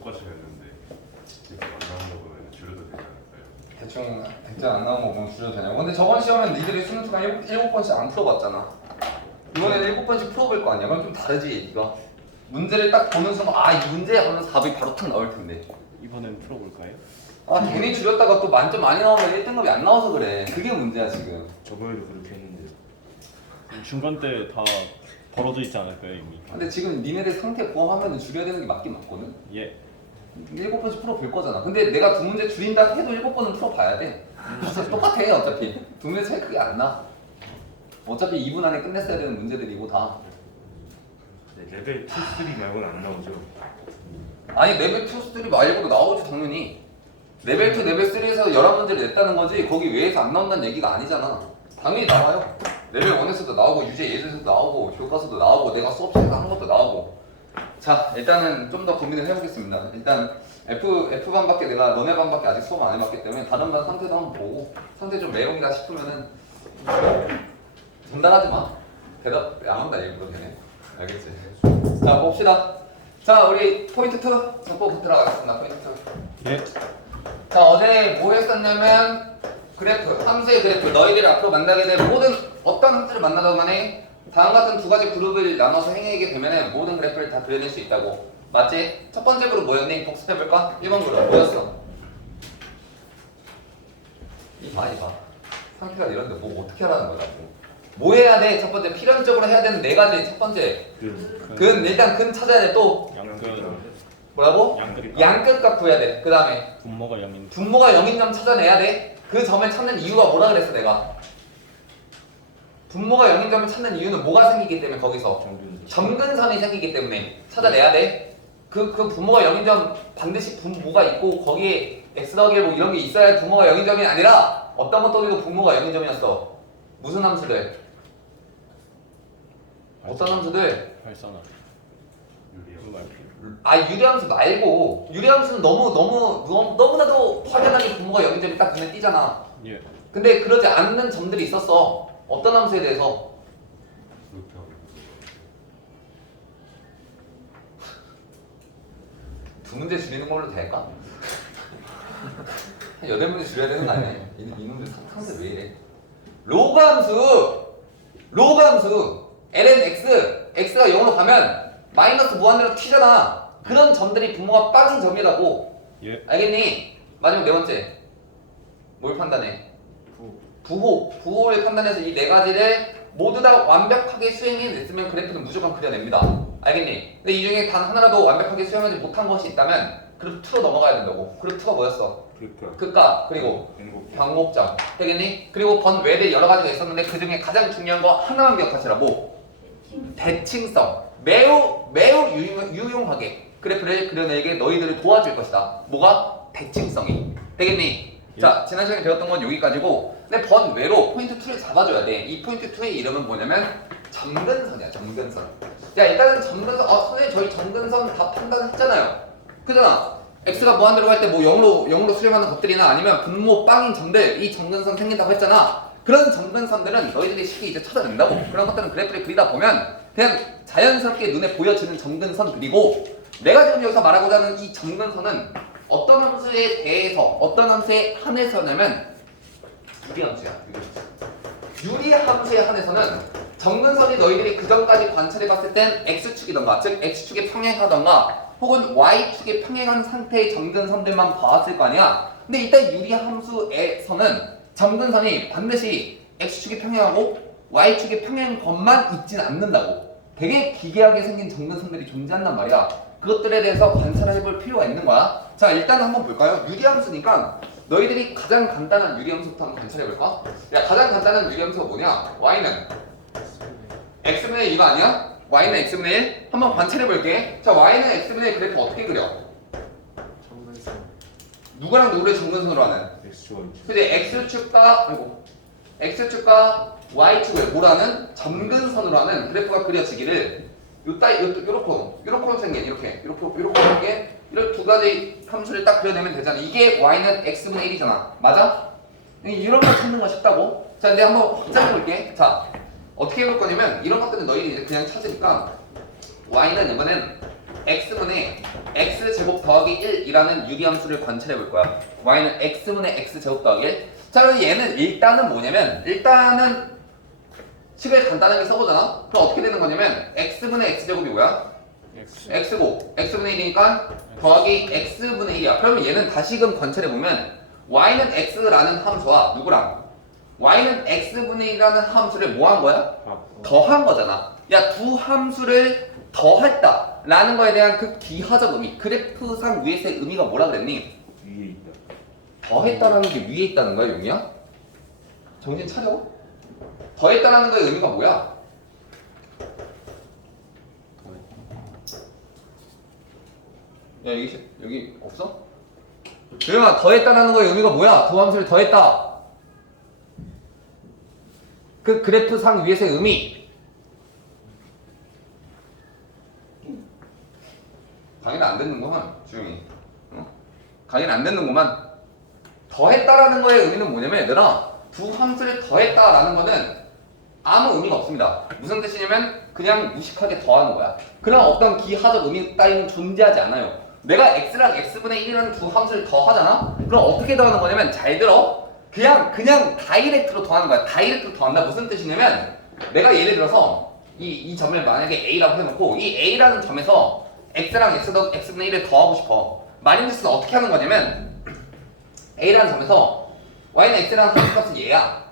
똑같이 했는데 이렇게 안 나온 거 보면 줄여도 되지 않을까요? 대충 백장 안 나온 거 보면 줄여도 되냐고. 근데 저번 시험엔 니들이 수능 시간 7번씩 안 풀어봤잖아. 이번에는 7번씩 풀어볼 거 아니야. 그럼 좀 다르지 얘기가. 문제를 딱 보는 순간 아 이 문제야 하면서 답이 바로 탁 나올 텐데. 이번엔 풀어볼까요? 아 괜히 줄였다가 또 만점 많이 나오면 1등급이 안 나와서 그래. 그게 문제야 지금. 저번에도 그렇게 했는데 중간 때 다 벌어져 있지 않을까요 이미? 근데 지금 니네들 상태 보험하면 줄여야 되는 게 맞긴 맞거든. 예. 7번씩 풀어볼 거잖아. 근데 내가 두 문제 줄인다 해도 7번은 풀어봐야 돼. 똑같아 어차피. 두 문제 차이 크게 안 나. 어차피 2분 안에 끝냈어야 되는 문제들이고 다. 네, 레벨 2, 3 말고는 안 나오죠? 아니 레벨 2, 3 말고도 나오지 당연히. 레벨 2, 레벨 3에서 11문제를 냈다는 거지 거기 외에서 안 나온다는 얘기가 아니잖아. 당연히 나와요. 레벨 1에서도 나오고 유제 예제에서도 나오고 교과서도 나오고 내가 수업실에서 한 것도 나오고. 자 일단은 좀 더 고민을 해보겠습니다. 일단 F반밖에 내가 너네 반밖에 아직 수업 안 해봤기 때문에 다른 반 상태도 한번 보고 상태 좀 매운이다 싶으면은 전달하지 마. 대답 안 한다 일부러 걔네. 알겠지? 자 봅시다. 자 우리 포인트 2 정보부터 들어가겠습니다. 포인트 2. 예. 자 어제 뭐 했었냐면 그래프, 함수의 그래프 너희들이 앞으로 만나게 될 모든 어떤 함수를 만나도 간에 다음 같은 두 가지 그룹을 나눠서 행하게 되면 모든 그래프를 다 그려낼 수 있다고. 맞지? 첫 번째 그룹 뭐였니? 복습해볼까? 1번 그룹 뭐였어? 이봐 상태가 이런데 뭐 어떻게 하라는 거냐고. 뭐 해야 돼? 첫 번째 필연적으로 해야 되는 네 가지. 첫 번째 근 일단 근 찾아야 돼. 또 양끝. 뭐라고? 양끝. 양끝값 구해야 돼. 그 다음에 분모가 0인. 분모가 0인 점 찾아내야 돼. 그 점을 찾는 이유가 뭐라 그랬어 내가? 분모가 0인 점을 찾는 이유는 뭐가 생기기 때문에 거기서 점근선이 생기기 때문에 찾아내야 돼. 그 분모가 0인 점 반드시 분모가 있고 거기에 x 더하기 1 뭐 이런 게 있어야 분모가 0인 점이 아니라 어떤 것도 아니고 분모가 0인 점이었어. 무슨 함수들? 어떤 함수들? 발산화. 유리함수 말고 유리함수는 너무나도 확연하게 분모가 0인 점이 딱 눈에 띄잖아. 예. 근데 그러지 않는 점들이 있었어. 어떤 함수에 대해서? 두 문제 줄이는 걸로 될까? 한 8문제 줄여야 되는 거 아니야? 이놈들 상태 왜 이래? 로그 함수 ln x x가 0으로 가면 마이너스 무한대로 튀잖아. 그런 점들이 분모가 빠른 점이라고. 예. 알겠니? 마지막 네 번째 뭘 판단해? 부호를 판단해서 이 네 가지를 모두 다 완벽하게 수행해냈으면 그래프는 무조건 그려냅니다. 알겠니? 근데 이 중에 단 하나라도 완벽하게 수행하지 못한 것이 있다면 그래프 2로 넘어가야 된다고. 그래프 2가 뭐였어? 극과 그리고 병목점. 되겠니? 그리고 번외대 여러 가지가 있었는데 그 중에 가장 중요한 거 하나만 기억하시라고. 대칭성. 매우 유용하게 그래프를 그려내게 너희들을 도와줄 것이다. 뭐가? 대칭성이. 되겠니? 예. 자, 지난 시간에 배웠던 건 여기까지고 근데 번외로 포인트 2를 잡아줘야 돼. 이 포인트 2의 이름은 뭐냐면 점근선이야. 점근선. 자, 일단은 점근선 선생님 저희 점근선 다 판단했잖아요. 그잖아. x가 무한대로 갈 때 뭐 0으로 수렴하는 것들이나 아니면 분모 빵인 점들 이 점근선 생긴다고 했잖아. 그런 점근선들은 너희들이 쉽게 이제 찾아낸다고. 그런 것들은 그래프를 그리다 보면 그냥 자연스럽게 눈에 보여지는 점근선들이고 내가 지금 여기서 말하고자 하는 이 점근선은 어떤 함수에 대해서 어떤 함수에 한해서냐면 유리함수야. 유리함수에 한해서는 점근선이 너희들이 그 전까지 관찰해봤을 땐 x축이던가 즉 x축에 평행하던가 혹은 y축에 평행한 상태의 점근선들만 봐왔을 거 아니야. 근데 이때 유리함수에서는 점근선이 반드시 x축에 평행하고 y축에 평행한 것만 있진 않는다고. 되게 기괴하게 생긴 점근선들이 존재한단 말이야. 그것들에 대해서 관찰을 해볼 필요가 있는 거야. 자 일단 한번 볼까요? 유리함수니까 너희들이 가장 간단한 유리함수부터 한번 관찰해볼까? 야 가장 간단한 유리함수가 뭐냐? y는 x분의 2가 아니야? y는 x분의 1? 한번 관찰해볼게. 자 y는 x분의 1 그래프 어떻게 그려? 누구랑 누구를 점근선으로 하는? 그치? x축과 y축을 뭐라는? 점근선으로 하는 그래프가 그려지기를 요렇게 생긴 이렇게 생긴 이런 두 가지 함수를 딱 그려내면 되잖아. 이게 y는 x분의 1이잖아. 맞아? 이런 거 찾는 거 쉽다고. 자 근데 한번 확장해 볼게. 자 어떻게 해볼 거냐면 이런 것들은 너희들이 이제 그냥 찾으니까 y는 이번엔 x분의 x제곱 더하기 1이라는 유리함수를 관찰해 볼 거야. y는 x분의 x제곱 더하기 1. 자, 그럼 얘는 일단은 뭐냐면 일단은 식을 간단하게 써보잖아. 그럼 어떻게 되는 거냐면 x분의 x제곱이 뭐야? x고 x분의 1이니까 더하기 x분의 1이야. 그러면 얘는 다시금 관찰해 보면 y는 x라는 함수와 누구랑? y는 x분의 1이라는 함수를 뭐 한 거야? 더한 거잖아. 야, 두 함수를 더했다 라는 거에 대한 그 기하적 의미, 그래프상 위에서의 의미가 뭐라 그랬니? 위에 있다. 더했다라는 게 위에 있다는 거야, 용이야? 정신 차려? 더했다라는 거의 의미가 뭐야? 야, 여기 없어? 조용아, 더했다라는 거의 의미가 뭐야? 두 함수를 더했다. 그 그래프상 위에서의 의미. 강의는 안 듣는구만, 조용히. 강의는 안 듣는구만. 더했다라는 거의 의미는 뭐냐면 얘들아, 두 함수를 더했다라는 거는 아무 의미가 없습니다. 무슨 뜻이냐면 그냥 무식하게 더하는 거야. 그런 어떤 기하적 의미 따위는 존재하지 않아요. 내가 x랑 x분의 1이라는 두 함수를 더하잖아? 그럼 어떻게 더하는 거냐면 잘 들어. 그냥 다이렉트로 더하는 거야. 다이렉트로 더한다. 무슨 뜻이냐면 내가 예를 들어서 이 점을 만약에 a라고 해놓고 이 a라는 점에서 x랑 x분의 1을 더하고 싶어. 마린지스는 어떻게 하는 거냐면 a라는 점에서 y는 x라는 함수값은 얘야.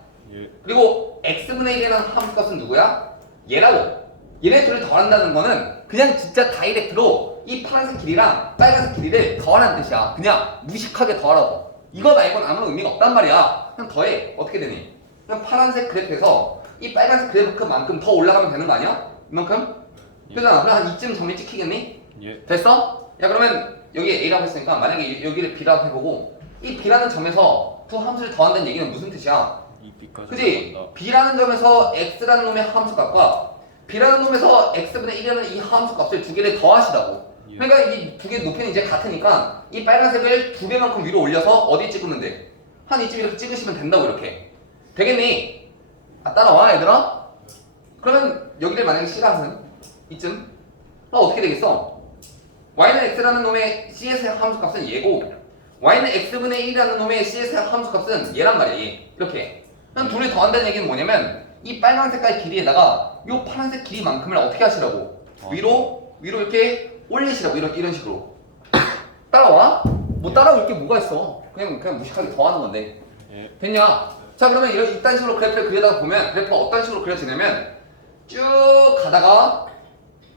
그리고 x분의 1이라는 함수값은 누구야? 얘라고. 얘네 둘을 더한다는 거는 그냥 진짜 다이렉트로 이 파란색 길이랑 빨간색 길이를 더하라는 뜻이야. 그냥 무식하게 더하라고. 이거 말고는 아무 의미가 없단 말이야. 그냥 더해. 어떻게 되니? 그냥 파란색 그래프에서 이 빨간색 그래프만큼 더 올라가면 되는 거 아니야? 이만큼? 그잖아. 그럼 한 이쯤 점이 찍히겠니? 예. 됐어? 야, 그러면 여기 a라고 했으니까 만약에 여기를 b라고 해보고 이 b라는 점에서 두 함수를 더한다는 얘기는 무슨 뜻이야? 이 b까지 그지? 올라간다. b라는 점에서 x라는 놈의 함수값과 b라는 놈에서 x분의 1이라는 이 함수값을 두 개를 더하시다고. 예. 그러니까 이 두 개의 높이는 이제 같으니까 이 빨간색을 두 배만큼 위로 올려서 어디 찍으면 돼? 한 이쯤 이렇게 찍으시면 된다고. 이렇게 되겠니? 아, 따라와 얘들아. 그러면 여기를 만약에 C라는 이쯤 어떻게 되겠어? y는 x라는 놈의 cs의 함수값은 얘고 y는 x분의 1이라는 놈의 cs의 함수값은 얘란 말이야. 얘. 이렇게 그럼 둘이 더한다는 얘기는 뭐냐면 이 빨간 색깔 길이에다가 요 파란색 길이만큼을 어떻게 하시라고? 위로 이렇게 올리시라고. 이런 식으로. 따라와? 못 따라올 게 뭐가 있어? 그냥 무식하게 더하는 건데. 예. 됐냐? 자, 그러면 이딴 식으로 그래프를 그리다가 보면 그래프가 어떤 식으로 그려지냐면 쭉 가다가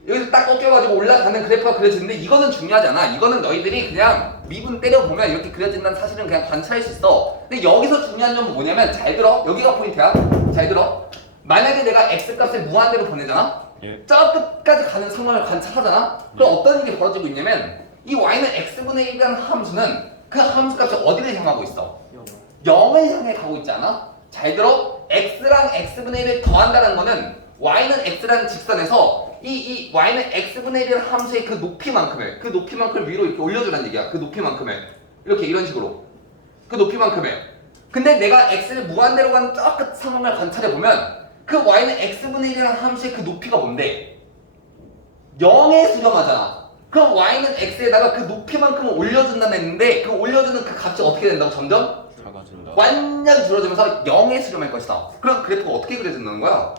여기서 딱 꺾여가지고 올라가는 그래프가 그려지는데 이거는 중요하지 않아. 이거는 너희들이 그냥 미분 때려보면 이렇게 그려진다는 사실은 그냥 관찰할 수 있어. 근데 여기서 중요한 점은 뭐냐면 잘 들어. 여기가 포인트야. 잘 들어. 만약에 내가 x값을 무한대로 보내잖아. 예. 저 끝까지 가는 상황을 관찰하잖아. 그럼 어떤 일이 벌어지고 있냐면 이 y는 x분의 1이라는 함수는 그 함수값이 어디를 향하고 있어? 0을 향해 가고 있지 않아? 잘 들어. x랑 x분의 1을 더한다는 거는 y는 x라는 직선에서 이 y는 x분의 1이라는 함수의 그 높이만큼을 위로 이렇게 올려주라는 얘기야. 그 높이만큼을 이렇게 이런 식으로 그 높이만큼을. 근데 내가 x를 무한대로 가는 저 끝 상황을 관찰해보면 그 y는 x분의 1이라는 함수의 그 높이가 뭔데? 0에 수렴하잖아. 그럼 y는 x에다가 그 높이만큼을 올려준다는 했는데 그 올려주는 그 값이 어떻게 된다고? 점점 작아진다. 완전히 줄어들면서 0에 수렴할 것이다. 그럼 그래프가 어떻게 그려진다는 거야?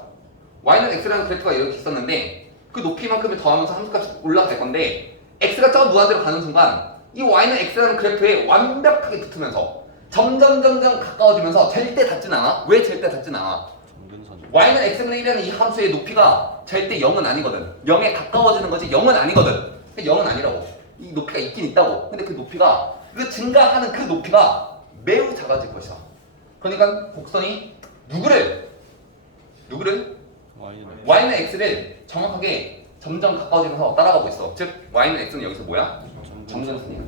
y는 x라는 그래프가 이렇게 있었는데 그 높이만큼을 더하면서 함수값이 올라갈 건데 x가 저 무한대로 가는 순간 이 y는 x라는 그래프에 완벽하게 붙으면서 점점 가까워지면서 절대 닿진 않아. 왜 절대 닿진 않아? 정근선. y는 x분의 1이라는 이 함수의 높이가 절대 0은 아니거든. 0에 가까워지는 거지 0은 아니거든. 0은 아니라고. 이 높이가 있긴 있다고. 근데 그 높이가 그 증가하는 그 높이가 매우 작아질 것이다. 그러니까 곡선이 누구를 y는 x를 정확하게 점점 가까워지면서 따라가고 있어. 즉 y는 x는 여기서 뭐야? 정근선이야.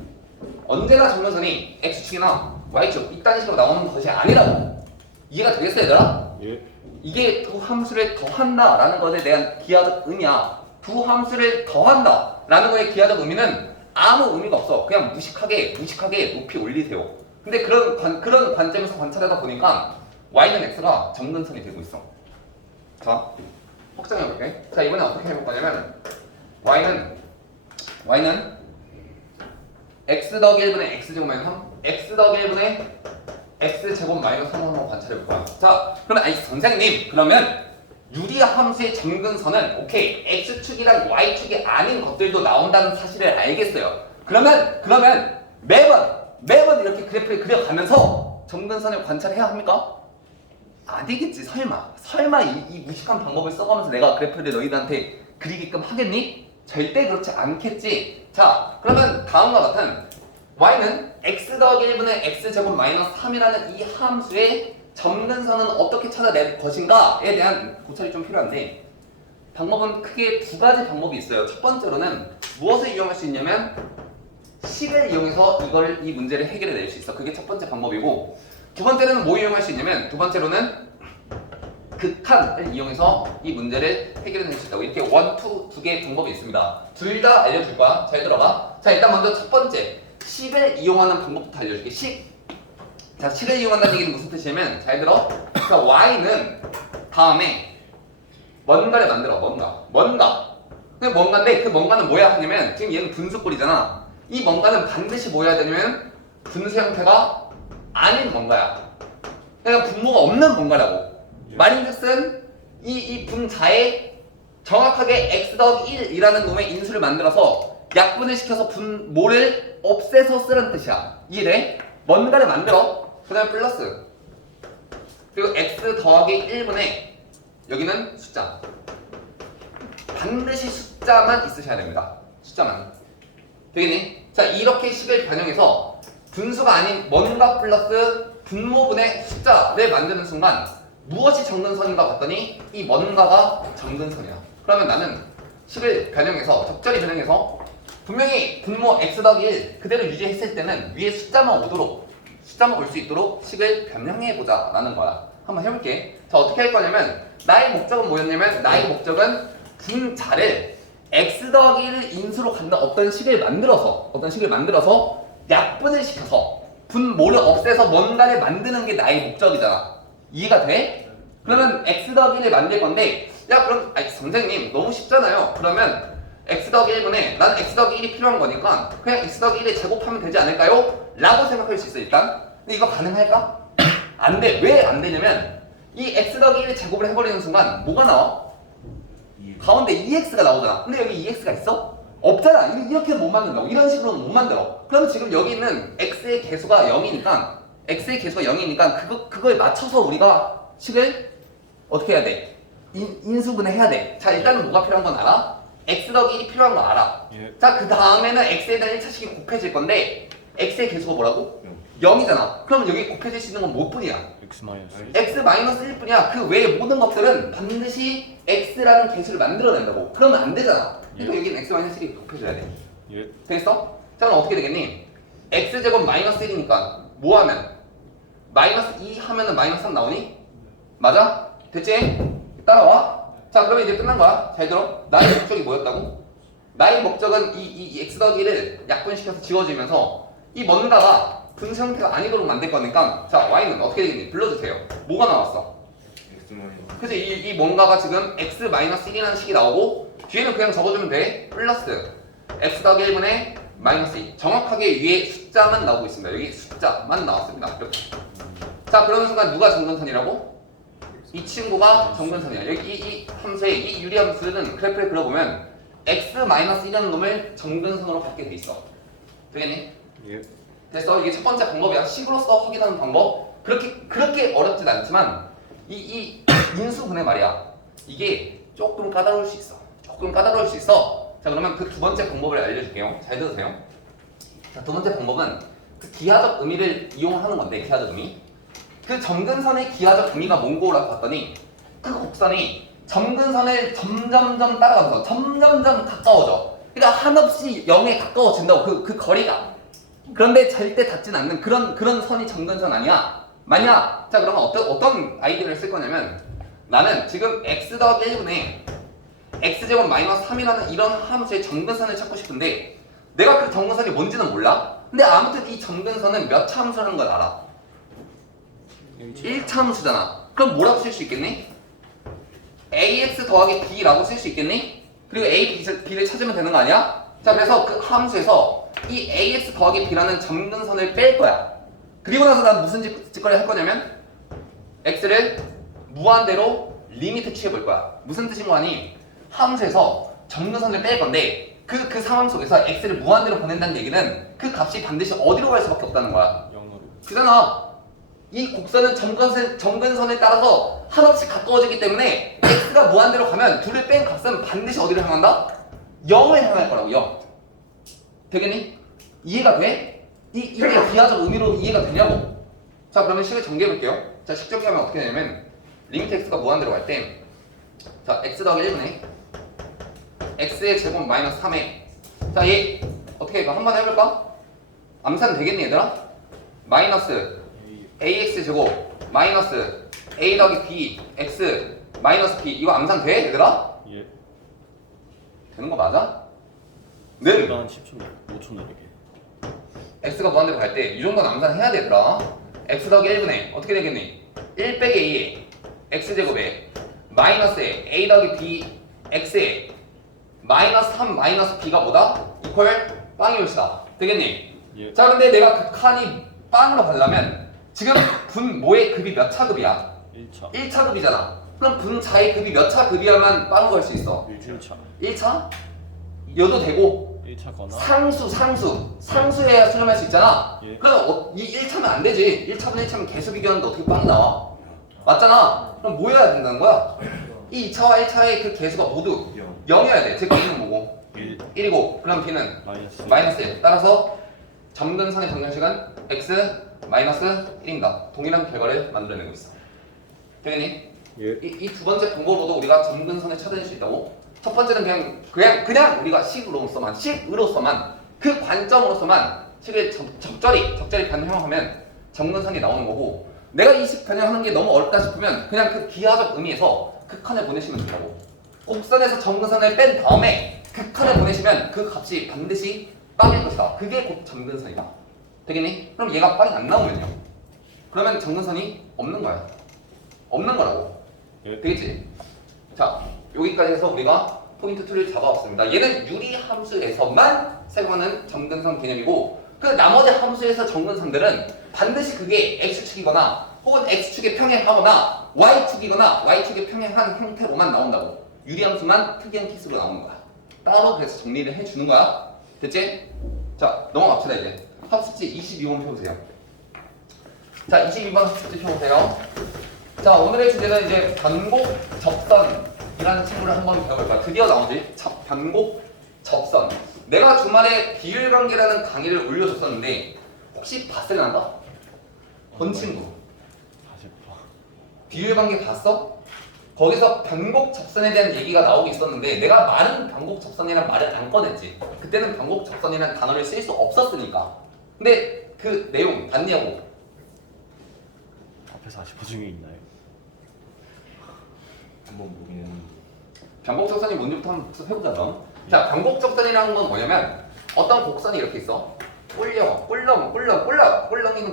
언제나 정근선이 x축이나 y축 이딴 식으로 나오는 것이 아니라고. 이해가 되겠어 얘들아? 예. 이게 두 함수를 더한다 라는 것에 대한 기하적 의미야. 두 함수를 더한다 라는 거의 기하적 의미는 아무 의미가 없어. 그냥 무식하게 높이 올리세요. 근데 그런 관점에서 관찰하다 보니까 y는 x가 정근선이 되고 있어. 자, 확장해볼게. 자, 이번엔 어떻게 해볼 거냐면 y는 y는 x 더하기 1분의 x제곱 마이너스 3 x 더하기 1분의 x제곱 마이너스 3을 한번 관찰해볼까요? 자 그러면 아니 선생님 그러면 유리화 함수의 점근선은 오케이 x축이랑 y축이 아닌 것들도 나온다는 사실을 알겠어요. 그러면 매번 이렇게 그래프를 그려가면서 점근선을 관찰해야 합니까? 아니겠지. 설마 이 무식한 방법을 써가면서 내가 그래프를 너희들한테 그리게끔 하겠니? 절대 그렇지 않겠지. 자 그러면 다음과 같은 y는 x 더하기 1분의 x제곱 마이너스 3이라는 이 함수의 점근선은 어떻게 찾아낼 것인가에 대한 고찰이 좀 필요한데 방법은 크게 두 가지 방법이 있어요. 첫 번째로는 무엇을 이용할 수 있냐면 식을 이용해서 이 문제를 해결해 낼 수 있어. 그게 첫 번째 방법이고 두 번째는 뭐 이용할 수 있냐면 두 번째로는 극한을 이용해서 이 문제를 해결해 낼 수 있다고. 이렇게 두 개의 방법이 있습니다. 둘 다 알려줄 거야. 잘 들어봐. 자 일단 먼저 첫 번째 식을 이용하는 방법부터 알려줄게. 자 식을 이용한다는 얘기는 무슨 뜻이냐면 잘 들어. 자 y는 다음에 뭔가를 만들어. 근데 뭔가인데 그 뭔가는 뭐야 하냐면 지금 얘는 분수꼴이잖아. 이 뭔가는 반드시 뭐 해야 되냐면 분수 형태가 아닌 뭔가야. 그러니까 분모가 없는 뭔가라고. 말인즉슨 이 분자에 정확하게 x 더하기 1이라는 놈의 인수를 만들어서 약분을 시켜서 분모를 없애서 쓰라는 뜻이야. 이해돼? 뭔가를 만들어. 그 다음에 플러스 그리고 x 더하기 1분의 여기는 숫자. 반드시 숫자만 있으셔야 됩니다. 숫자만. 되겠니? 자 이렇게 식을 변형해서 분수가 아닌 뭔가 플러스 분모분의 숫자를 만드는 순간 무엇이 점근선인가 봤더니 이 뭔가가 점근선이야. 그러면 나는 식을 변형해서 적절히 변형해서 분명히 분모 x 더하기 1 그대로 유지했을 때는 위에 숫자만 올 수 있도록 식을 변형해보자 라는 거야. 한번 해볼게. 자 어떻게 할 거냐면 나의 목적은 뭐였냐면 나의 목적은 분자를 x 더하기 1을 인수로 갖는 어떤 식을 만들어서 약분을 시켜서 분모를 없애서 뭔가를 만드는 게 나의 목적이잖아. 이해가 돼? 그러면 x 더하기 1을 만들 건데 야 그럼 아니 선생님 너무 쉽잖아요. 그러면 x 더하기 1분에 나는 x 더하기 1이 필요한 거니까 그냥 x 더하기 1을 제곱하면 되지 않을까요? 라고 생각할 수 있어 일단. 근데 이거 가능할까? 안 돼. 왜 안 되냐면 이 x 더하기 1을 제곱을 해버리는 순간 뭐가 나와? 가운데 2x가 나오잖아. 근데 여기 2x가 있어? 없잖아. 이렇게 못 만든다고. 이런 식으로는 못 만들어. 그러면 지금 여기 있는 x의 개수가 0이니까 그걸 맞춰서 우리가 식을 어떻게 해야 돼? 인수분해 해야 돼. 자 일단은 뭐가 필요한 건 알아? x 더하기 1이 필요한 거 알아. 예. 자 그 다음에는 x에 대한 1차식이 곱해질 건데 x의 개수가 뭐라고? 0이잖아. 그럼 여기 곱해질 수 있는 건 뭐 뿐이야? x 마이너스 x 마이너스 1뿐이야. 그 외의 모든 것들은 반드시 x라는 개수를 만들어낸다고. 그러면 안 되잖아. 그러니까 여기는 x 마이너스 1이 곱해줘야 돼. 예. 됐어? 자 그럼 어떻게 되겠니? x제곱 마이너스 1이니까 뭐 하면? 마이너스 2 하면은 마이너스 3 나오니? 맞아? 됐지? 따라와. 자 그러면 이제 끝난 거야. 잘 들어. 나의 목적이 뭐였다고? 나의 목적은 이 x 더하기 1을 약분시켜서 지워지면서 이 뭔가가 분수 형태가 아니도록 만들 거니까 자 y는 어떻게 되겠니? 불러주세요. 뭐가 나왔어? 그치? 이 뭔가가 지금 x-1이라는 식이 나오고 뒤에는 그냥 적어주면 돼. 플러스 x 더하기 1분의 마이너스 2. 정확하게 위에 숫자만 나오고 있습니다. 여기 숫자만 나왔습니다. 이렇게. 자 그러는 순간 누가 점근선이라고? 이 친구가 점근선이야. 여기 이 함수의 이 유리함수는 그래프를 그려보면 x-1이라는 놈을 점근선으로 갖게 돼 있어. 되겠니? 예. 됐어? 이게 첫 번째 방법이야. 식으로서 확인하는 방법. 그렇게 어렵진 않지만 이 인수분해 말이야. 이게 조금 까다로울 수 있어. 자 그러면 그 두 번째 방법을 알려줄게요. 잘 들으세요. 자 두 번째 방법은 그 기하적 의미를 이용하는 건데 기하적 의미. 그 점근선의 기하적 의미가 뭔고라고 봤더니 그 곡선이 점근선을 점점점 따라가면서 점점점 가까워져. 그러니까 한없이 0에 가까워진다고 그 거리가. 그런데 절대 닿진 않는 그런 선이 점근선 아니야? 맞냐? 자 그러면 어떤 아이디어를 쓸 거냐면 나는 지금 x 더하기 1분의 x제곱 마이너스 3이라는 이런 함수의 점근선을 찾고 싶은데 내가 그 점근선이 뭔지는 몰라? 근데 아무튼 이 점근선은 몇 차 함수라는 걸 알아. 1차 함수잖아. 그럼 뭐라고 쓸 수 있겠니? ax 더하기 b라고 쓸 수 있겠니? 그리고 a, b를 찾으면 되는 거 아니야? 자, 그래서 그 함수에서 이 ax 더하기 b라는 점근선을 뺄 거야. 그리고 나서 난 무슨 짓거리 할 거냐면 x를 무한대로 리미트 취해 볼 거야. 무슨 뜻인 거 아니? 함수에서 점근선을 뺄 건데 그 상황 속에서 x를 무한대로 보낸다는 얘기는 그 값이 반드시 어디로 갈 수밖에 없다는 거야. 0으로. 그잖아. 이 곡선은 점근선에 따라서 한없이 가까워지기 때문에 x가 무한대로 가면 둘을 뺀 값은 반드시 어디를 향한다? 0을 향할 거라고. 0. 되겠니? 이해가 돼? 이게 비하적 의미로 이해가 되냐고. 자, 그러면 식을 정리해 볼게요. 자, 식 정리하면 어떻게 되냐면 리미트 x가 무한대로 갈 때 자, x 더하기 1분의 x의 제곱 마이너스 3에 자, 얘 어떻게 이거 한번 해볼까? 암산 되겠니 얘들아? 마이너스 ax 제곱 마이너스 a 더하기 b x 마이너스 b 이거 암산 돼 얘들아? 예. 되는 거 맞아? 는 일단 10초 내 5초 내리게. x가 무한대로 갈 때 이 정도는 암산해야 되더라. x 더하기 1분의 어떻게 되겠니? 1 빼기 a에 x제곱에 마이너스에 a 더하기 b x에 마이너스 3 마이너스 b가 뭐다? 이퀄 빵이 올시다. 되겠니? 예. 자, 근데 내가 그 칸이 빵으로 가려면 지금 분모의 급이 몇 차 급이야? 1차. 1차 급이잖아. 그럼 분자의 급이 몇 차 급이야만 빵으로 갈 수 있어? 1차. 1차? 여도 되고 1차거나. 상수해야 수렴할 수 있잖아. 예. 그럼 이 1차면 안 되지. 1차분 1차면 개수 비교하는데 어떻게 빵이 나와? 맞잖아. 그럼 뭐 해야 된다는 거야? 이 2차와 1차의 그 개수가 모두 0이어야 돼. 즉 A는 뭐고? 1 1이고 그럼 B는 마이너스. 마이너스 1. 따라서 점근선의 점근식은 x 마이너스 1인가 동일한 결과를 만들어내고 있어. 되겠니? 예. 이 두 번째 방법으로도 우리가 점근선을 찾아낼 수 있다고. 첫 번째는 그냥 우리가 식으로서만 그 관점으로서만 식을 적절히 변형하면 점근선이 나오는 거고, 내가 이 식 변형하는 게 너무 어렵다 싶으면 그냥 그 기하적 의미에서 극한을 보내시면 된다고. 곡선에서 점근선을 뺀 다음에 극한을 보내시면 그 값이 반드시 빵일 것이다. 그게 곧 점근선이다. 되겠니? 그럼 얘가 빵이 안 나오면요? 그러면 점근선이 없는 거야. 없는 거라고. 예. 되겠지? 자, 여기까지 해서 우리가 포인트 2를 잡아왔습니다. 얘는 유리 함수에서만 사용하는 점근선 개념이고, 그 나머지 함수에서 점근선들은 반드시 그게 x축이거나 혹은 x축에 평행하거나 y축이거나 y축에 평행한 형태로만 나온다고. 유리 함수만 특이한 케이스로 나오는 거야. 따로 그래서 정리를 해주는 거야. 됐지? 자, 넘어갑시다 이제. 학습지 22번 펴보세요. 자, 22번 학습지 펴보세요. 자, 오늘의 주제는 이제 변곡접선이라는 친구를 한번 배워볼 거야. 드디어 나오지? 변곡접선. 내가 주말에 비율관계라는 강의를 올려줬었는데 혹시 봤을란가? 본 친구. 다시 봐. 비율관계 봤어? 거기서 변곡접선에 대한 얘기가 나오고 있었는데 내가 말은 변곡접선이라는 말을 안 꺼냈지. 그때는 변곡접선이라는 단어를 쓸 수 없었으니까. 근데 그 내용 봤냐고. 앞에 40호 중에 있나요? 한번 보긴 했는데 변곡접선이 뭔지부터 한번 해보자 그럼. 자, 변곡접선이라는 건 뭐냐면 어떤 곡선이 이렇게 있어. 꿀렁이는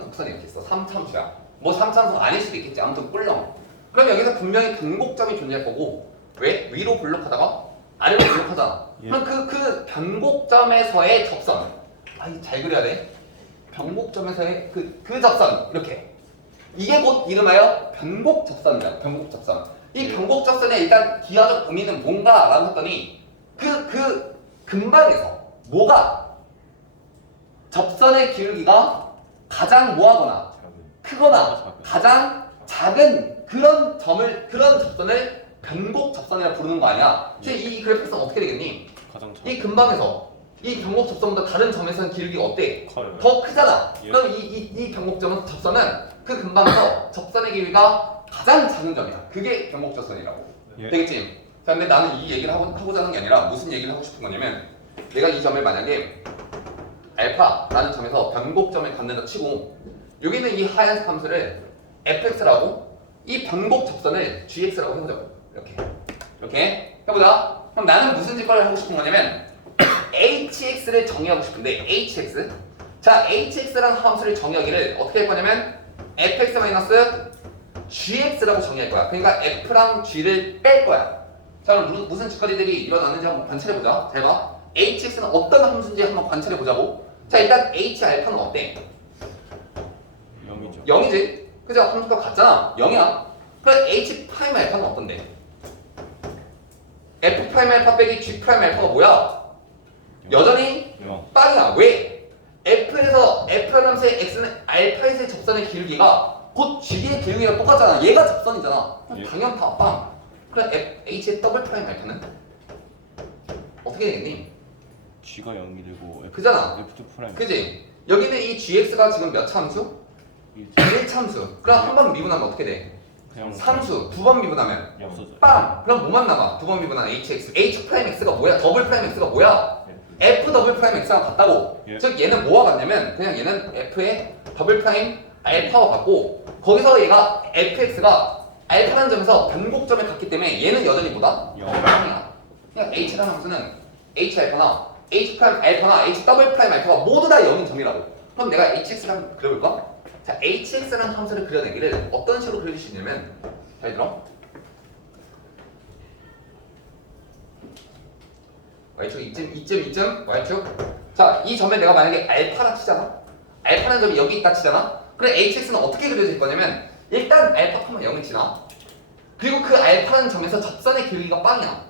곡선이 이렇게 있어. 3참수야. 뭐 3참수 아닐 수도 있겠지. 아무튼 꿀렁. 그럼 여기서 분명히 변곡점이 존재할 거고, 왜? 위로 블록하다가 아래로 블록하잖아. 예. 그럼 그 변곡점에서의 접선. 아이, 잘 그려야 돼. 변곡점에서의 그 접선. 이렇게. 이게 곧 이름하여 변곡접선이야. 변곡접선. 이 변곡접선의 일단 기하적 의미는 뭔가라고 했더니 그 근방에서 뭐가 접선의 기울기가 가장 뭐하거나 크거나 가장 작은 그런 접선을 변곡접선이라 부르는 거 아니야? 이 그래프성 어떻게 되겠니? 가장 이 근방에서 이 변곡접선보다 다른 점에서는 기울기가 어때? 커요. 더 크잖아. 예. 그럼 이 변곡점은 접선은 그 근방에서 접선의 길이가 가장 작은 점이야. 그게 변곡접선이라고. 예. 되겠지? 자, 근데 나는 이 얘기를 하고자 하는 게 아니라 무슨 얘기를 하고 싶은 거냐면, 내가 이 점을 만약에 알파라는 점에서 변곡점을 갖는다 치고, 여기는 이 하얀색 함수를 fx라고, 이 변곡접선을 gx라고 해보자. 이렇게 해보자. 그럼 나는 무슨 짓거리를 하고 싶은 거냐면 hx를 정의하고 싶은데, hx. 자, hx라는 함수를 정의하기를 어떻게 할 거냐면 fx-gx라고 정의할 거야. 그러니까 f랑 g를 뺄 거야. 자, 그럼 무슨 짓거리들이 일어나는지 한번 관찰해보자. 잘 봐. hx는 어떤 함수인지 한번 관찰해 보자고. 자 일단 h 알파는 어때? 0이죠. 0이지. 그죠? 함수가 같잖아. 0이야. 그럼 h 프라임 알파는 어떤데? f 프라임 알파 빼기 g 프라임 알파가 뭐야? 여전히 0. 빵이야. 왜? f에서 f라는 함수의 x는 알파에서의 접선의 길기가 곧 g의 길기가 똑같잖아. 얘가 접선이잖아. 그럼 예. 당연다. 빵. 그럼 h의 더블 프라임 알파는 어떻게 되겠니? G가 0이 되고 그잖아. F2 프라임. 그지? 여기는 이 gx가 지금 몇 차 함수? 1차 함수. 그럼 한 번 미분하면 어떻게 돼? 그냥 3수. 두 번 미분하면 없어져. 빵! 그럼 뭐만 남아? 두 번 미분한 hx. h 프라임 x가 뭐야? 더블 프라임 x가 뭐야? f 더블 프라임 x랑 같다고. 예. 즉 얘는 뭐와 같냐면 그냥 얘는 f의 더블 프라임 알파와 같고 거기서 얘가 fx가 알파라는 점에서 변곡점에 같기 때문에 얘는 여전히 뭐다? 0이야. 그냥 h라는 함수는 h 알파나 h 프라임 알파나 h 더블 프라임 알파가 모두 다 0인 점이라고. 그럼 내가 hx를 한번 그려볼까? 자, hx라는 함수를 그려내기를 어떤 식으로 그릴 수 있냐면 잘 들어. y축 2점 y축. 자, 이 점에 내가 만약에 알파라 치잖아. 알파라는 점이 여기 있다 치잖아. 그럼 hx는 어떻게 그려질 거냐면 일단 알파, 0을 지나. 그리고 그 알파라는 점에서 접선의 길이가 빵이야.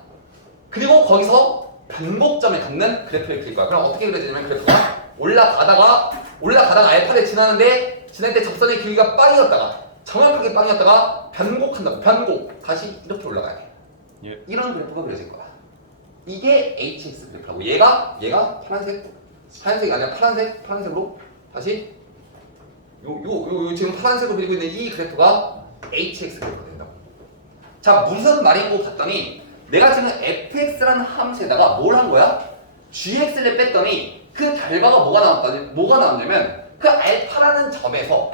그리고 거기서 변곡점에 갖는 그래프를 그릴 거야. 그럼 어떻게 그려지냐면 그래프가 올라가다가 알파를 지나는데 지날 때 접선의 길이가 빵이었다가 정확하게 빵이었다가 변곡한다고. 변곡. 다시 이렇게 올라가야 돼. 예. 이런 그래프가 그려질 거야. 이게 hx 그래프라고. 얘가 하얀색이 아니라 파란색으로 다시 요 지금 파란색으로 그리고 있는 이 그래프가 hx 그래프가 된다고. 자, 무슨 말인고 봤더니 내가 지금 fx라는 함수에다가 뭘 한 거야? gx를 뺐더니 그 결과가 뭐가 나왔냐면 그 알파라는 점에서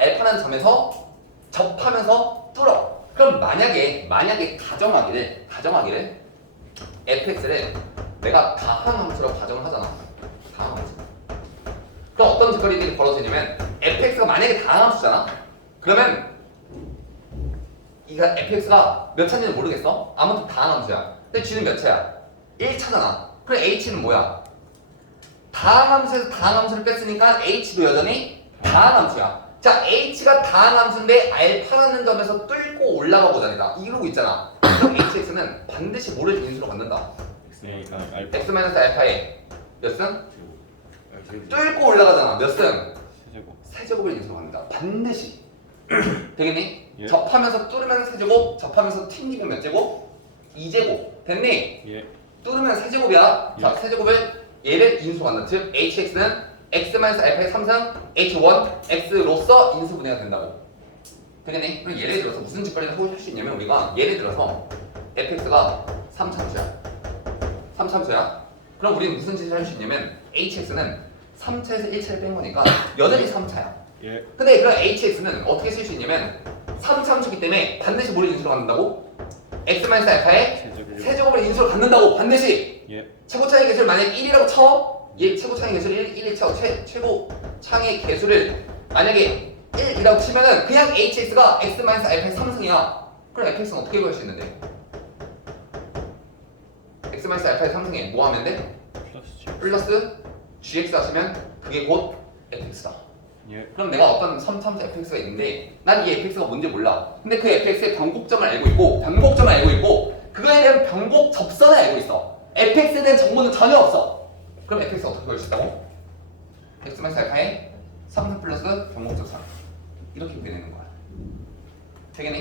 접하면서 뚫어. 그럼 만약에 가정하기를 fx를 내가 다항 함수로 가정을 하잖아. 다항 함수. 그럼 어떤 짓거리들이 벌어지냐면 fx가 만약에 다항 함수잖아. 그러면 이가 fx가 몇 차인지는 모르겠어. 아무튼 다항 함수야. 근데 g는 몇 차야? 1차잖아. 그럼 h는 뭐야? 다항 함수에서 다항 함수를 뺐으니까 h도 여전히 다항 함수야. 자, h가 다항 함수인데 알파라는 점에서 뚫고 올라가 보자니다. 이러고 있잖아. 그럼 hx는 반드시 뭐를 인수로 갖는다? X가 알파 x-알파의 몇 승? 뚫고 올라가잖아. 몇 승? 세제곱. 세제곱을 인수로 갖는다. 반드시. 되겠니? 예. 접하면서 뚫으면 세제곱, 접하면서 튕기면 몇 제곱? 2제곱. 됐니? 예. 뚫으면 세제곱이야. 예. 자, 세제곱을 얘를 인수로 갖는다. 즉 hx는 x-알파의 3승 h1 x로서 인수분해가 된다고. 되겠니? 그럼 예를 들어서 무슨 짓거리를 할 수 있냐면 우리가 예를 들어서 fx가 3참수야. 그럼 우리는 무슨 짓을 할 수 있냐면 hx는 3차에서 1차를 뺀 거니까 여전히 3차야. 예. 근데 그럼 hx는 어떻게 쓸 수 있냐면 3참수기 때문에 반드시 뭐를 인수로 갖는다고? x-알파의 세제곱. 세제곱을 인수로 갖는다고. 반드시. 예. 최고차의 개수를 만약에 1이라고 쳐. 얘 최고차의 개수를 1이 쳐. 최고차의 개수를 만약에 1이라고 치면은 그냥 hx가 x-알파의 3승이야. 그럼 fx는 어떻게 구할 수 있는데? x-알파의 3승에 뭐 하면 돼? 플러스 G. 플러스 gx 하시면 그게 곧 fx다. 예. 그럼 내가 어떤 3참수 fx가 있는데 난 이 fx가 뭔지 몰라. 근데 그 fx의 변곡점을 알고 있고 그거에 대한 변곡 접선을 알고 있어. fx에 대한 정보는 전혀 없어. 그럼 fx 어떻게 구할 수 있다고? x-알파의 3승 플러스 변곡 접선. 이렇게 구해내는 거야. 되겠니?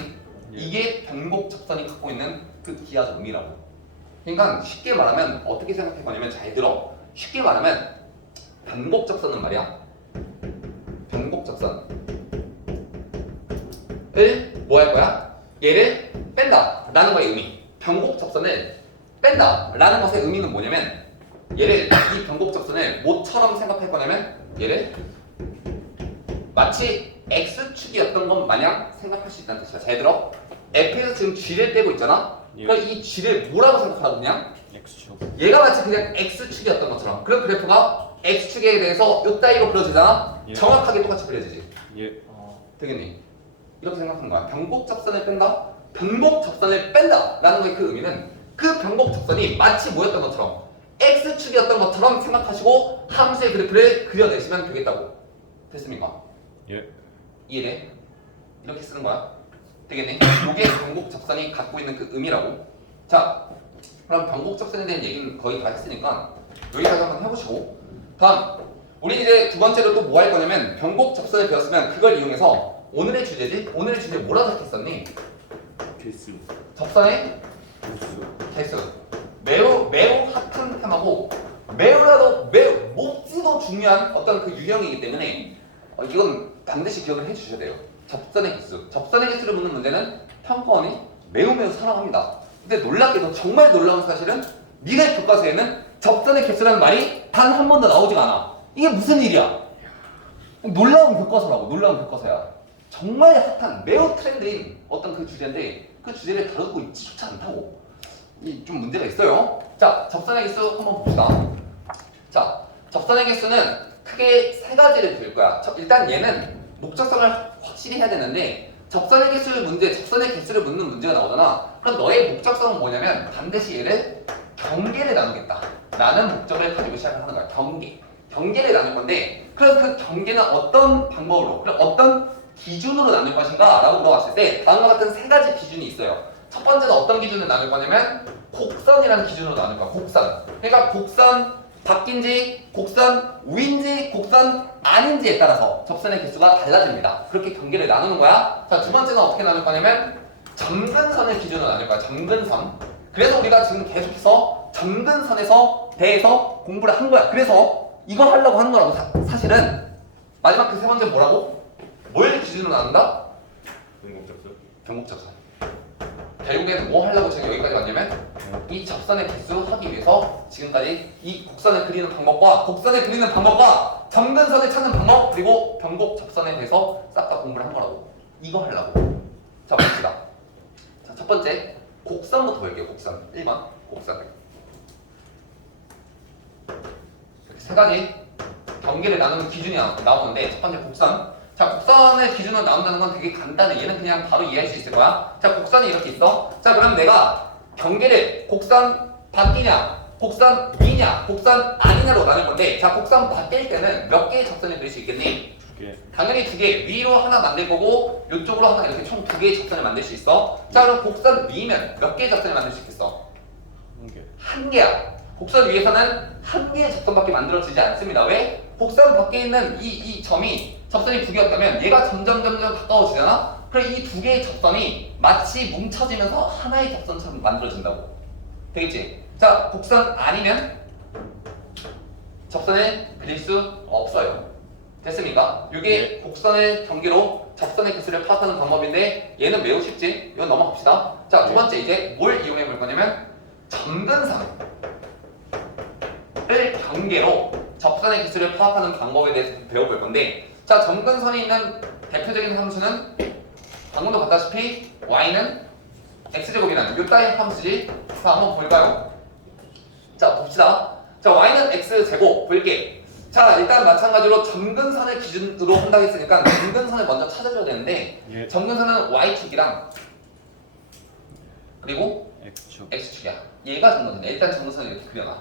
예. 이게 변곡 접선이 갖고 있는 그 기하적 의미라고. 그러니까 쉽게 말하면 어떻게 생각할 거냐면 잘 들어. 쉽게 말하면 변곡 접선은 말이야. 변곡 접선을 뭐 할 거야? 얘를 뺀다 라는 거의 의미. 변곡 접선을 뺀다 라는 것의 의미는 뭐냐면 얘를 이 변곡 접선을 뭐처럼 생각할 거냐면 얘를 마치 x축이었던 것 마냥 생각할 수 있다는 뜻이야. 잘 들어. f에서 지금 g를 떼고 있잖아. 예. 그럼 이 g를 뭐라고 생각하라고 그냥? X축. 얘가 마치 그냥 x축이었던 것처럼. 그럼 그래프가 x축에 대해서 요따위로 그려지잖아. 예. 정확하게 똑같이 그려지지. 예. 되겠니? 이렇게 생각하는 거야. 변곡 접선을 뺀다? 변곡 접선을 뺀다 라는 거의 그 의미는 그 변곡 접선이 마치 뭐였던 것처럼 x축이었던 것처럼 생각하시고 함수의 그래프를 그려내시면 되겠다고. 됐습니까? 예. 이해돼? 이렇게 쓰는 거야. 되겠네? 요게 변곡접선이 갖고 있는 그 의미라고. 자, 그럼 변곡접선에 대한 얘기는 거의 다 했으니까 여기까지 한번 해보시고, 다음 우리 이제 두 번째로 또 뭐 할 거냐면 변곡접선을 배웠으면 그걸 이용해서 오늘의 주제지? 오늘의 주제 뭐라 적혔었니? 개수. 접선의 개수. 매우 핫한 테마고 매우 몹지도 중요한 어떤 그 유형이기 때문에 이건 반드시 기억을 해주셔야 돼요. 접선의 개수. 접선의 개수를 묻는 문제는 평가원이 매우 사랑합니다. 근데 놀랍게도 정말 놀라운 사실은 미래 교과서에는 접선의 개수라는 말이 단 한 번도 나오지가 않아. 이게 무슨 일이야? 놀라운 교과서라고. 놀라운 교과서야. 정말 핫한 매우 트렌드인 어떤 그 주제인데 그 주제를 다루고 있지조차 않다고. 이 좀 문제가 있어요. 자, 접선의 개수 한번 봅시다. 자, 접선의 개수는 크게 세 가지를 드릴 거야. 일단 얘는 목적성을 확실히 해야 되는데 접선의 개수를 접선의 개수를 묻는 문제가 나오잖아. 그럼 너의 목적성은 뭐냐면 반드시 얘를 경계를 나누겠다 라는 목적을 가지고 시작을 하는 거야. 경계를 나눌 건데 그럼 그 경계는 어떤 방법으로, 그럼 어떤 기준으로 나눌 것인가 라고 물어봤을 때 다음과 같은 세 가지 기준이 있어요. 첫 번째는 어떤 기준을 나눌 거냐면 곡선이라는 기준으로 나눌 거야. 곡선. 그러니까 곡선 바뀐지, 곡선 위인지, 곡선 아닌지에 따라서 접선의 개수가 달라집니다. 그렇게 경계를 나누는 거야. 자, 두 번째는 어떻게 나눌 거냐면 점근선을 기준으로 나눌 거야. 점근선. 그래서 우리가 지금 계속해서 점근선에서 대해서 공부를 한 거야. 그래서 이거 하려고 하는 거라고. 사실은 마지막 그 세 번째 뭐라고? 뭘 기준으로 나눈다? 변곡접선. 결국에는 뭐 하려고 제가 여기까지 왔냐면 이 접선의 개수 하기 위해서 지금까지 이 곡선을 그리는 방법과 점근선을 찾는 방법, 그리고 변곡 접선에 대해서 싹 다 공부를 한 거라고. 이거 하려고. 자, 봅시다. 자, 첫 번째 곡선부터 볼게요. 곡선 1번 곡선. 이렇게 세 가지 경계를 나누는 기준이 나오는데 첫 번째 곡선. 자, 곡선의 기준으로 나온다는 건 되게 간단해. 얘는 그냥 바로 이해할 수 있을 거야. 자, 곡선이 이렇게 있어. 자, 그럼 내가 경계를 곡선 바뀌냐, 곡선 위냐, 곡선 아니냐로 나눌 건데, 자, 곡선 바뀔 때는 몇 개의 접선을 그릴 수 있겠니? 2개. 당연히 2개. 위로 하나 만들 거고, 이쪽으로 하나 이렇게 총 2개의 접선을 만들 수 있어. 자, 그럼 곡선 위면 몇 개의 접선을 만들 수 있겠어? 1개. 1개야. 곡선 위에서는 1개의 접선밖에 만들어지지 않습니다. 왜? 곡선 밖에 있는 이 점이 접선이 2개였다면 얘가 점점 가까워지잖아? 그럼 이 2개의 접선이 마치 뭉쳐지면서 하나의 접선처럼 만들어진다고. 되겠지? 자, 곡선 아니면 접선을 그릴 수 없어요. 됐습니까? 이게 곡선의 경계로 접선의 개수를 파악하는 방법인데 얘는 매우 쉽지? 이건 넘어갑시다. 자, 두 번째 이제 뭘 이용해 볼 거냐면 점근선을 경계로 접선의 개수를 파악하는 방법에 대해서 배워볼 건데, 자, 점근선이 있는 대표적인 함수는 방금도 봤다시피 y는 x제곱이라는 요 따위 함수지. 자, 한번 볼까요? 자, 봅시다. 자, y는 x제곱 볼게. 자, 일단 마찬가지로 점근선을 기준으로 한다고 했으니까 점근선을 먼저 찾아줘야 되는데, 예. 점근선은 y축이랑 그리고 X축. x축이야. 얘가 점근선이야. 일단 점근선을 이렇게 그려놔.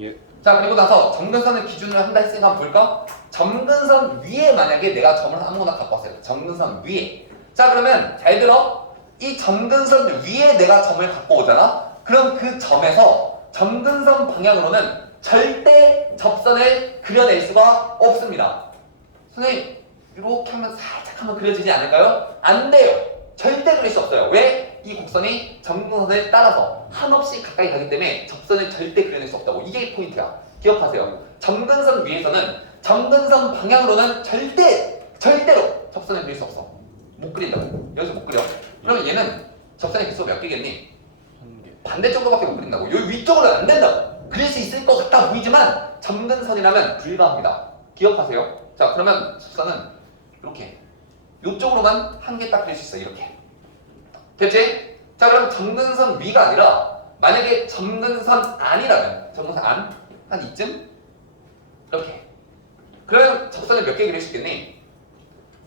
예. 자, 그리고 나서 점근선을 기준으로 한다 했으니까 한번 볼까? 점근선 위에 만약에 내가 점을 아무거나 갖고 왔어요. 점근선 위에. 자, 그러면 잘 들어. 이 점근선 위에 내가 점을 갖고 오잖아? 그럼 그 점에서 점근선 방향으로는 절대 접선을 그려낼 수가 없습니다. 선생님, 이렇게 하면 살짝 하면 그려지지 않을까요? 안 돼요. 절대 그릴 수 없어요. 왜? 이 곡선이 점근선을 따라서 한없이 가까이 가기 때문에 접선을 절대 그려낼 수 없다고. 이게 포인트야. 기억하세요. 점근선 위에서는 점근선 방향으로는 절대로 접선을 그릴 수 없어. 못 그린다고. 여기서 못 그려. 그러면 얘는 접선의 개수가 몇 개겠니? 1개. 반대쪽으로밖에 못 그린다고. 여기 위쪽으로는 안 된다고. 그릴 수 있을 것 같아 보이지만 점근선이라면 불가합니다. 기억하세요. 자, 그러면 접선은 이렇게 이쪽으로만 한 개 딱 그릴 수 있어. 이렇게. 됐지? 자, 그럼 점근선 위가 아니라 만약에 점근선 안이라면 점근선 안? 한 이쯤? 이렇게. 그러면 접선을 몇 개 그릴 수 있겠니?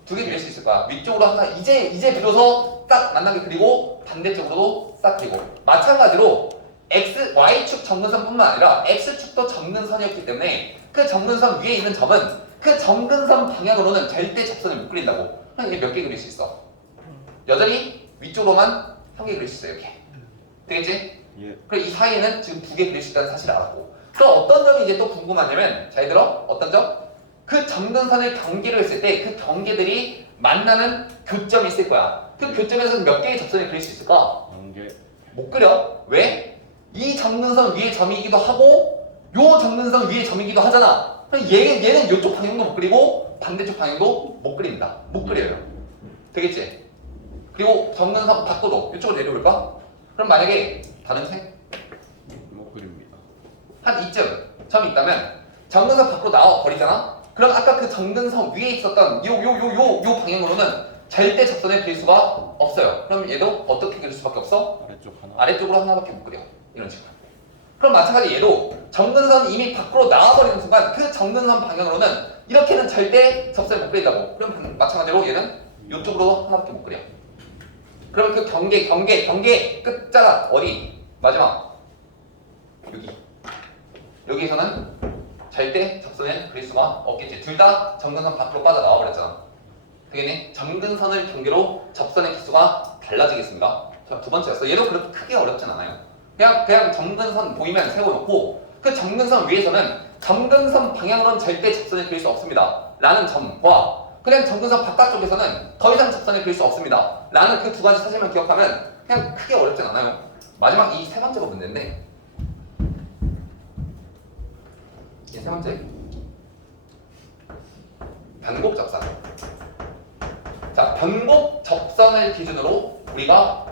2개 그릴 수 있을 거야. 위쪽으로 하나 이제 비로소 딱 만나게 그리고 반대쪽으로도 싹 그리고. 마찬가지로 Y축 정근선뿐만 아니라 X축도 정근선이었기 때문에 그 정근선 위에 있는 점은 그 정근선 방향으로는 절대 접선을 못 그린다고. 그럼 이게 몇 개 그릴 수 있어? 여전히 위쪽으로만 한 개 그릴 수 있어요. 이렇게. 되겠지? 예. 그리고 이 사이에는 지금 2개 그릴 수 있다는 사실을 알았고. 그럼 어떤 점이 이제 또 궁금하냐면, 잘 들어? 어떤 점? 그 정근선을 경계로 했을 때 그 경계들이 만나는 교점이 있을 거야. 그 교점에서 몇 개의 접선을 그릴 수 있을까? 0개. 못 그려. 왜? 이 정근선 위에 점이기도 하고 요 정근선 위에 점이기도 하잖아. 그럼 얘는 이쪽 방향도 못 그리고 반대쪽 방향도 못 그립니다. 못 그려요. 되겠지? 그리고 정근선 밖으로 이쪽으로 내려올까? 그럼 만약에 다른 색? 못 그립니다. 한 이쯤 점이 있다면 정근선 밖으로 나와 버리잖아? 그럼 아까 그 정근선 위에 있었던 요 방향으로는 절대 접선을 그릴 수가 없어요. 그럼 얘도 어떻게 그릴 수밖에 없어? 아래쪽 하나. 아래쪽으로 하나밖에 못 그려. 이런 식으로. 그럼 마찬가지 얘도 정근선이 이미 밖으로 나와버리는 순간 그 정근선 방향으로는 이렇게는 절대 접선을 못 그린다고. 그럼 마찬가지로 얘는 이쪽으로 하나밖에 못 그려. 그럼 그 경계 끝자락 어디? 마지막 여기에서는 절대 접선을 그릴 수가 없겠지. 둘 다 정근선 밖으로 빠져나와 버렸잖아. 되겠네? 정근선을 경계로 접선의 개수가 달라지겠습니다. 자, 두 번째였어. 얘도 그렇게 크게 어렵진 않아요. 그냥 정근선 보이면 세워놓고 그 정근선 위에서는 정근선 방향으로는 절대 접선을 그릴 수 없습니다. 라는 점과 그냥 정근선 바깥쪽에서는 더 이상 접선을 그릴 수 없습니다. 라는 그 두 가지 사실만 기억하면 그냥 크게 어렵진 않아요. 마지막 이 세 번째가 문제인데 이 세 번째 변곡 접선. 자, 변곡 접선을 기준으로 우리가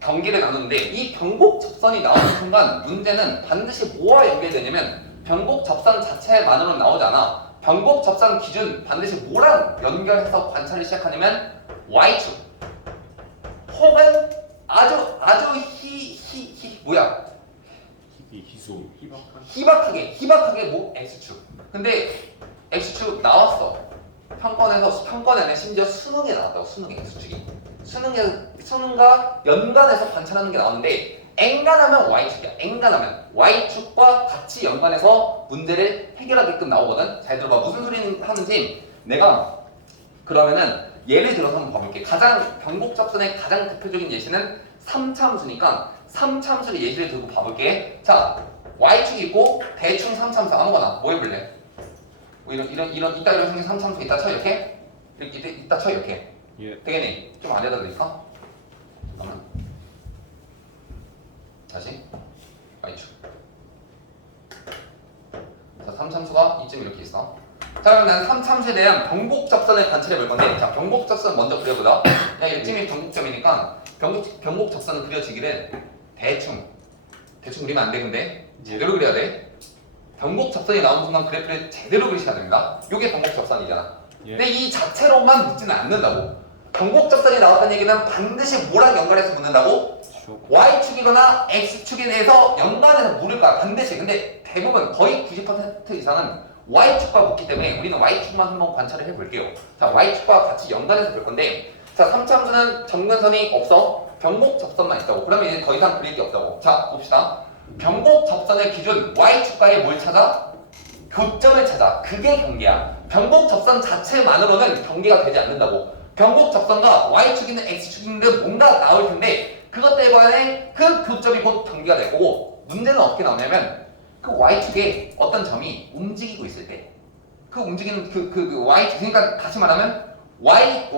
경계를 나누는데 이 변곡 접선이 나오는 순간 문제는 반드시 뭐와 연결되냐면 변곡 접선 자체만으로는 나오지 않아. 변곡 접선 기준 반드시 뭐랑 연결해서 관찰을 시작하냐면 Y축 혹은 아주 뭐야 희소. 희박하게 뭐 X축. 근데 X축 나왔어. 평권에는 심지어 수능에 나왔다고. 수능에 X축이 수능과 연관해서 관찰하는 게 나오는데 엔간하면 Y축이야. 엔간하면 Y축과 같이 연관해서 문제를 해결하게끔 나오거든. 잘 들어봐. 무슨 소리 하는지 내가 그러면은 예를 들어서 한번 봐볼게. 변곡 접선의 가장 대표적인 예시는 3차함수니까 3차함수의 예시를 들고 봐볼게. 자, Y축이 있고 대충 3차함수 아무거나 뭐 해볼래? 뭐 이따 이런 생긴 3차함수 있다 쳐 이렇게? 이따 쳐 이렇게. 예. 되겠니? 좀 안에다 넣을까? 잠깐만. 다시 Y축. 자, 3참수가 이쯤 이렇게 있어. 자, 그럼 난 3참수에 대한 변곡 접선을 관찰해 볼 건데, 자, 변곡 접선 먼저 그려보자. 야, 이쯤이 변곡점이니까 변곡 접선은 그려지기를 대충 그리면 안 돼. 근데 제대로 그려야 돼. 변곡 접선이 나오는 순간 그래프를 제대로 그리셔야 됩니다. 이게 변곡 접선이잖아. 예. 근데 이 자체로만 묻지는 않는다고. 변곡 접선이 나왔다는 얘기는 반드시 뭐랑 연관해서 묻는다고? Y축이거나 X축에 대해서 연관해서 물을 거야. 반드시. 근데 대부분 거의 90% 이상은 Y축과 묻기 때문에 우리는 Y축만 한번 관찰을 해볼게요. 자, Y축과 같이 연관해서 볼 건데, 자, 3차함수는 정근선이 없어. 변곡 접선만 있다고. 그러면 이제 더 이상 그릴 게 없다고. 자, 봅시다. 변곡 접선의 기준 Y축과의 뭘 찾아? 교점을 찾아. 그게 경계야. 변곡 접선 자체만으로는 경계가 되지 않는다고. 변곡 접선과 Y축이든 X축이든 뭔가 나올 텐데 그것 때문에 그 교점이 곧 경계가 될 거고, 문제는 어떻게 나오냐면 그 Y축에 어떤 점이 움직이고 있을 때 그 움직이는 그 Y축, 그러니까 다시 말하면 Y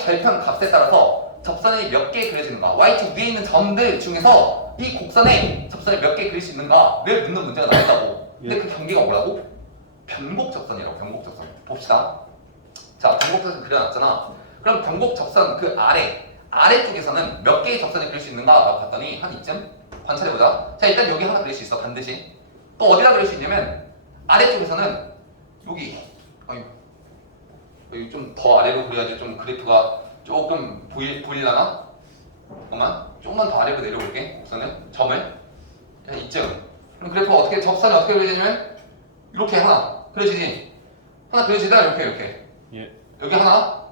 절편 값에 따라서 접선이 몇 개 그려지는가, Y축 위에 있는 점들 중에서 이 곡선에 접선을 몇 개 그릴 수 있는가를 묻는 문제가 나온다고. 근데 그 경계가 뭐라고? 변곡 접선이라고. 변곡 접선. 봅시다. 자, 변곡 접선 그려놨잖아. 그럼 변곡 접선 그 아래쪽에서는 몇 개의 접선을 그릴 수 있는가 라고 봤더니 한 이쯤 관찰해보자. 자, 일단 여기 하나 그릴 수 있어. 반드시. 또 어디다 그릴 수 있냐면 아래쪽에서는 여기 좀 더 아래로 그려야지 좀 그래프가 조금 보이려나? 잠깐만, 조금만 더 아래로 내려볼게. 곡선을, 점을 한 이쯤. 그럼 그래프가 접선이 어떻게 그려지냐면 이렇게 하나 그려지지. 하나 그려지다. 이렇게 예. 여기 하나,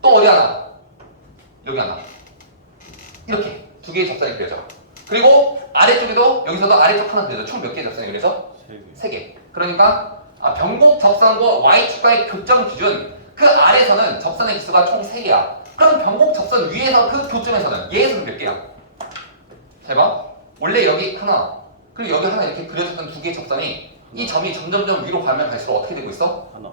또 어디 하나, 여기 하나. 이렇게 두 개의 접선이 그려져. 그리고 아래쪽에도 여기서도 아래쪽 하나 그려줘. 총 몇 개의 접선이 그래서? 3개. 3개. 그러니까 변곡 접선과 y축과의 교점 기준 그 아래에서는 접선의 개수가 총 3개야. 그럼 변곡 접선 위에서 그 교점에서는 얘에서는 몇 개야? 잘 봐. 원래 여기 하나 그리고 여기 하나 이렇게 그려졌던 두 개의 접선이 이 점이 점점점 위로 가면 갈수록 어떻게 되고 있어? 하나.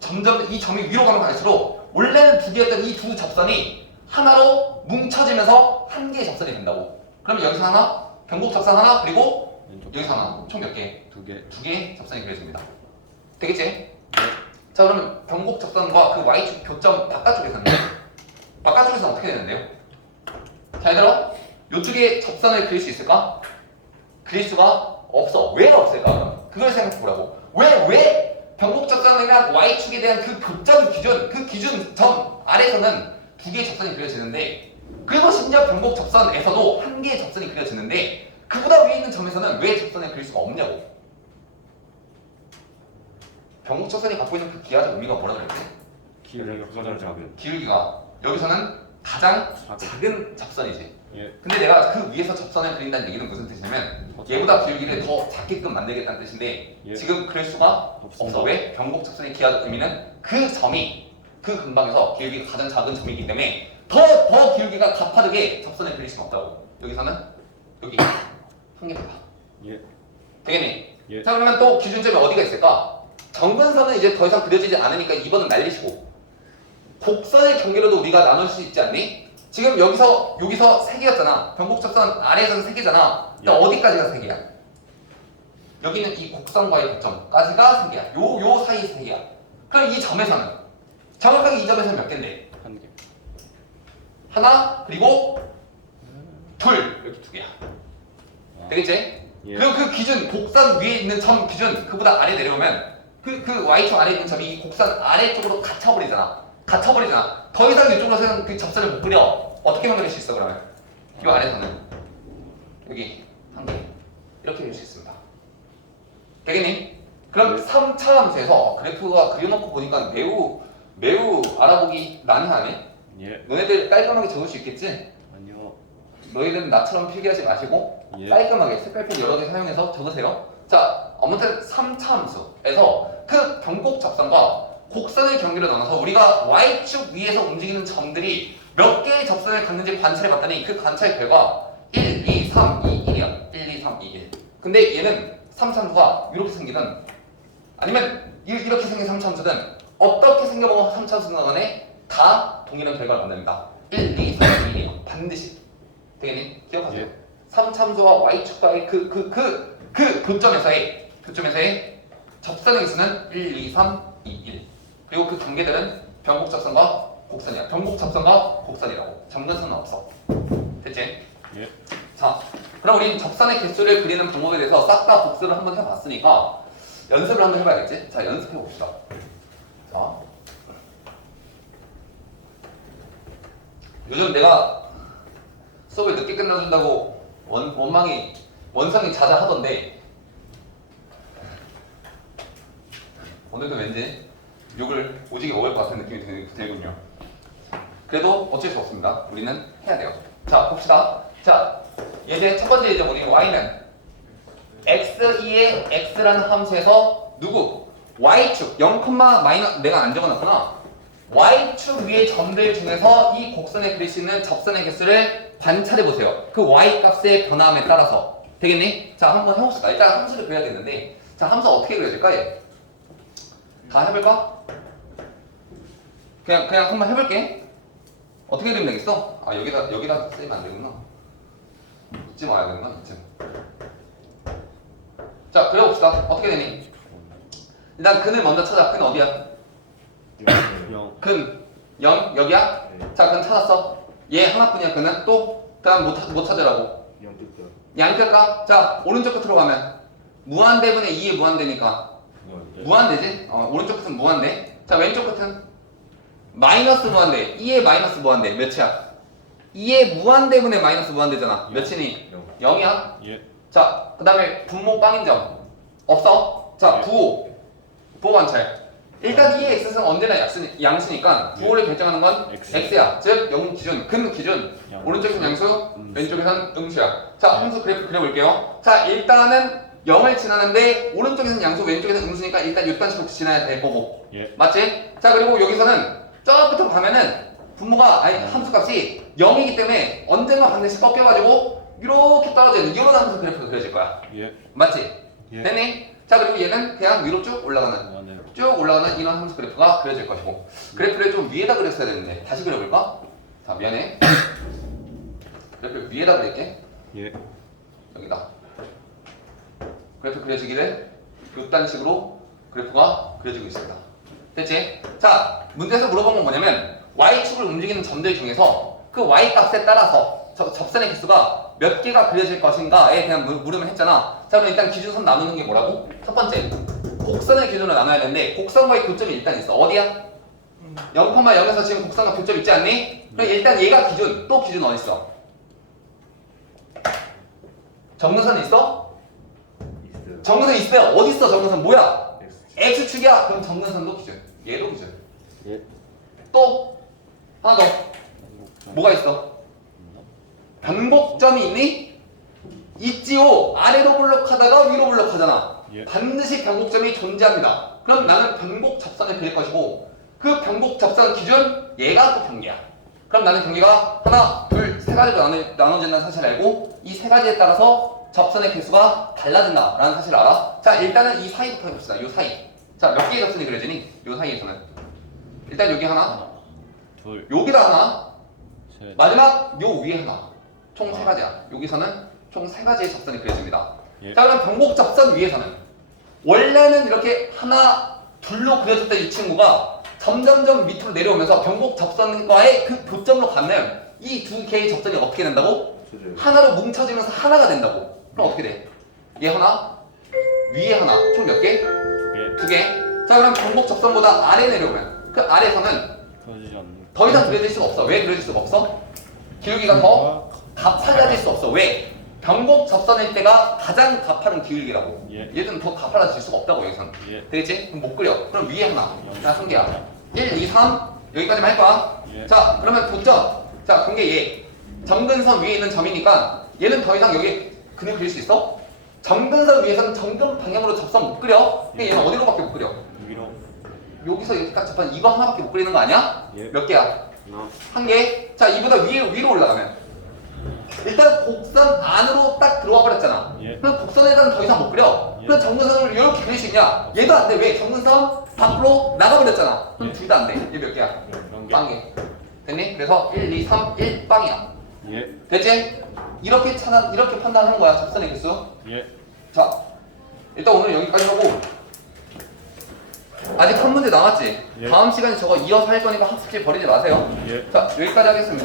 점점 이 점이 위로 가면 갈수록 원래는 두 개였던 이 두 접선이 하나로 뭉쳐지면서 한 개의 접선이 된다고. 그러면 여기서 하나, 변곡 접선 하나, 그리고 왼쪽. 여기서 하나, 총 몇 개? 2개. 두 개의 접선이 그려집니다. 되겠지? 자 그러면 변곡 접선과 그 y축 교점 바깥쪽에서는 바깥쪽에서는 어떻게 되는데요? 자 얘들아 이쪽에 접선을 그릴 수 있을까? 그릴 수가 없어. 왜 없을까? 그럼 그걸 생각해 보라고. 왜 변곡 접선이나 y축에 대한 그 교점 기준 그 기준 점 아래에서는 두 개의 접선이 그려지는데 그리고 심지어 변곡 접선에서도 한 개의 접선이 그려지는데 그보다 위에 있는 점에서는 왜 접선을 그릴 수가 없냐고. 변곡 접선이 갖고 있는 그 기하적 의미가 뭐라 그랬지? 기울기가 가장 작은. 기울기가 여기서는 가장 작은. 작은 접선이지. 예. 근데 내가 그 위에서 접선을 그린다는 얘기는 무슨 뜻이냐면 얘보다 기울기를 더 작게끔 만들겠다는 뜻인데 예. 지금 그릴 수가 없습니다. 없어. 왜? 변곡 접선의 기하적 의미는 그 점이 그 근방에서 기울기가 가장 작은 점이기 때문에 더 기울기가 가파르게 접선을 그릴 수가 없다고. 여기서는 여기 한 개다. 예. 되겠니? 예. 자 그러면 또 기준점이 어디가 있을까? 정근선은 이제 더 이상 그려지지 않으니까 2번은 날리시고 곡선의 경계로도 우리가 나눌 수 있지 않니? 지금 여기서 3개였잖아. 변곡 접선 아래에서는 3개잖아. 근데 예. 어디까지가 3개야? 여기는 이 곡선과의 교점까지가 3개야. 요 사이 3개야. 그럼 이 점에서는 정확하게 이 점에서는 몇 개인데? 1개. 하나 그리고 둘 이렇게 2개야. 되겠지? 예. 그리고 그 기준 곡선 위에 있는 점 기준 그보다 아래 내려오면 그 y축 아래에 있는 점이 이 곡선 아래쪽으로 갇혀버리잖아. 더 이상 이쪽으로서는 그 접선을 못 그려. 어떻게만 그릴 수 있어 그러면? 이 아래에서는 여기 한 개 이렇게 그릴 수 있습니다. 되겠니? 그럼 3차 함수에서 그래프가 그려놓고 보니까 매우 알아보기 난해하네. 예. 너네들 깔끔하게 적을 수 있겠지? 아니요. 너희들은 나처럼 필기하지 마시고 예. 깔끔하게 색깔펜 여러 개 사용해서 적으세요. 자, 아무튼 3차 함수에서 그 변곡 접선과 곡선의 경계로 나눠서 우리가 y축 위에서 움직이는 점들이 몇 개의 접선을 갖는지 관찰해 봤더니 그 관찰 결과 1, 2, 3, 2, 1이야. 1, 2, 3, 2, 1. 근데 얘는 3차 함수가 이렇게 생기든 아니면 이렇게 생긴 3차 함수든 어떻게 생겨본 3차 함수든 간에 다 동일한 결과를 만듭니다. 1, 2, 3, 2, 1이요. 반드시. 되겠니? 기억하세요. 예. 3차 함수와 y축과의 그 교점에서의 접선의 개수는 1, 2, 3, 2, 1. 그리고 그 경계들은 변곡 접선과 곡선이야. 변곡 접선과 곡선이라고. 점근선은 없어. 됐지? 예. 자, 그럼 우린 접선의 개수를 그리는 방법에 대해서 싹 다 복습을 한번 해봤으니까 연습을 한번 해봐야겠지? 자, 연습해 봅시다. 자, 요즘 내가 수업을 늦게 끝내준다고 원성이 자자하던데 오늘도 왠지 욕을 오지게 먹을 것 같은 느낌이 들군요. 그래도 어쩔 수 없습니다. 우리는 해야 돼요. 자, 봅시다. 자, 이제 첫 번째 이제 우리 y는 x2의 x라는 함수에서 누구? y축 0, 마이너스 내가 안 적어놨구나. y축 위의 점들 중에서 이 곡선에 그릴 수 있는 접선의 개수를 관찰해 보세요. 그 y 값의 변화함에 따라서. 되겠니? 자, 한번 해봅시다. 일단 함수를 그려야겠는데, 자, 함수 어떻게 그려질까? 얘? 다 해볼까? 그냥 한번 해볼게. 어떻게 그리면 되겠어? 아, 여기다 쓰면 안 되구나. 잊지 마야 되구나, 이쯤. 자, 그려봅시다. 어떻게 되니? 일단 근을 먼저 찾아. 근 어디야? 0. 근 0? 여기야? 자, 근 찾았어. 얘 하나뿐이야. 근은 또? 그다음 못 찾으라고. 0 끝. 양끝까? 자, 오른쪽 끝으로 가면 무한대분의 2의 무한대니까 무한대지? 오른쪽 끝은 무한대. 자, 왼쪽 끝은 마이너스 무한대. 2의 마이너스 무한대. 몇이야? 2의 무한대분의 마이너스 무한대잖아. 몇이니? 0이야? 예. 자, 그 다음에 분모 빵인점 없어? 자, 예. 부호 관찰 일단 이 x는 언제나 양수니까 부호를 결정하는 건 x야. 즉 영 기준, 근 기준. 오른쪽에선 양수, 왼쪽에선 음수야. 자, 함수 그래프 그려볼게요. 자, 일단은 0을 지나는데 오른쪽에선 양수, 왼쪽에선 음수니까 일단 이딴 식으로 지나야 될 거고. 예. 맞지? 자, 그리고 여기서는 저부터 가면은 분모가 아니 함수값이 0이기 때문에 언젠가 반드시 꺾여가지고 이렇게 떨어져 있는 이런 함수 그래프가 그려질 거야. 예. 맞지? 예. 됐니? 자, 그리고 얘는 그냥 위로 쭉 올라가는 아, 네. 쭉 올라가는 이런 함수 그래프가 그려질 것이고 그래프를 좀 위에다 그렸어야 되는데 다시 그려볼까? 자, 미안해. 그래프를 위에다 그릴게. 예. 여기다. 그래프 그려지기를 이딴 식으로 그래프가 그려지고 있습니다. 됐지? 자, 문제에서 물어본 건 뭐냐면 y축을 움직이는 점들 중에서 그 y 값에 따라서 접선의 개수가 몇 개가 그려질 것인가에 대한 물음을 했잖아. 자, 그럼 일단 기준선 나누는 게 뭐라고? 첫 번째, 곡선의 기준으로 나눠야 되는데 곡선과의 교점이 일단 있어. 어디야? 0,0에서 지금 곡선과 교점 있지 않니? 그럼 일단 얘가 기준, 또 기준 어디 있어? 정근선 있어? 있어요. 정근선 있어요. 어디 있어? 정근선 뭐야? X. x축이야. 그럼 정근선도 기준. 얘도 기준. 예. 또 하나 더. 뭐가 있어? 변곡점이 있니? 있지요. 아래로 블록하다가 위로 블록하잖아. 예. 반드시 변곡점이 존재합니다. 그럼 나는 변곡 접선을 그릴 것이고 그 변곡 접선 기준 얘가 또 경계야. 그럼 나는 경계가 하나, 둘, 세 가지로 나눠진다는 사실을 알고 이 세 가지에 따라서 접선의 개수가 달라진다라는 사실을 알아. 자, 일단은 이 사이부터 해봅시다. 이 사이. 자, 몇 개의 접선이 그려지니? 이 사이에서는 일단 여기 하나, 둘. 여기다 하나, 셋. 마지막 요 위에 하나. 총 세 가지야. 여기서는 총 세 가지의 접선이 그려집니다. 예. 자, 그럼 변곡 접선 위에서는 원래는 이렇게 하나, 둘로 그려졌던 이 친구가 점점점 밑으로 내려오면서 변곡 접선과의 그 교점으로 가면 이 두 개의 접선이 어떻게 된다고? 조절. 하나로 뭉쳐지면서 하나가 된다고. 그럼 어떻게 돼? 얘 하나, 위에 하나. 총 몇 개? 두 개. 두 개. 자, 그럼 변곡 접선보다 아래 내려오면 그 아래에서는 그러지 않는. 더 이상 그려질 수가 없어. 왜 그려질 수가 없어? 기울기가 더 가파라질 수 없어. 왜? 변곡 접선일 때가 가장 가파른 기울기라고. 예. 얘는 더 가파라질 수가 없다고 여기서는. 예. 되겠지? 그럼 못 그려. 그럼 위에 하나. 자, 한 개야. 1, 2, 3 여기까지만 할 거야. 예. 자, 그러면 도점. 자, 관계 얘. 점근선 위에 있는 점이니까 얘는 더 이상 여기 근을 그릴 수 있어? 점근선 위에서는 점근 방향으로 접선 못 그려. 근데 얘는 어디로밖에 못 그려? 여기로. 여기서 여기까지 접한 이거 하나밖에 못 그리는 거 아니야? 예. 몇 개야? 하나. 한 개. 자, 이보다 위로 올라가면 일단 곡선 안으로 딱 들어와 버렸잖아. 예. 그럼 곡선에다는 더 이상 못 그려. 예. 그럼 정근선을 이렇게 그릴 수 있냐? 얘도 안 돼. 왜? 정근선 밖으로 나가버렸잖아. 그럼 예. 둘 다 안 돼. 얘 몇 개야? 그런 게. 빵 개. 됐니? 그래서 1, 2, 3, 1 빵이야. 예. 됐지? 이렇게 판단하는 거야. 접선의 개수. 예. 자, 일단 오늘 여기까지 하고 아직 한 문제 남았지? 예. 다음 시간에 저거 이어서 할 거니까 학습지 버리지 마세요. 예. 자, 여기까지 하겠습니다.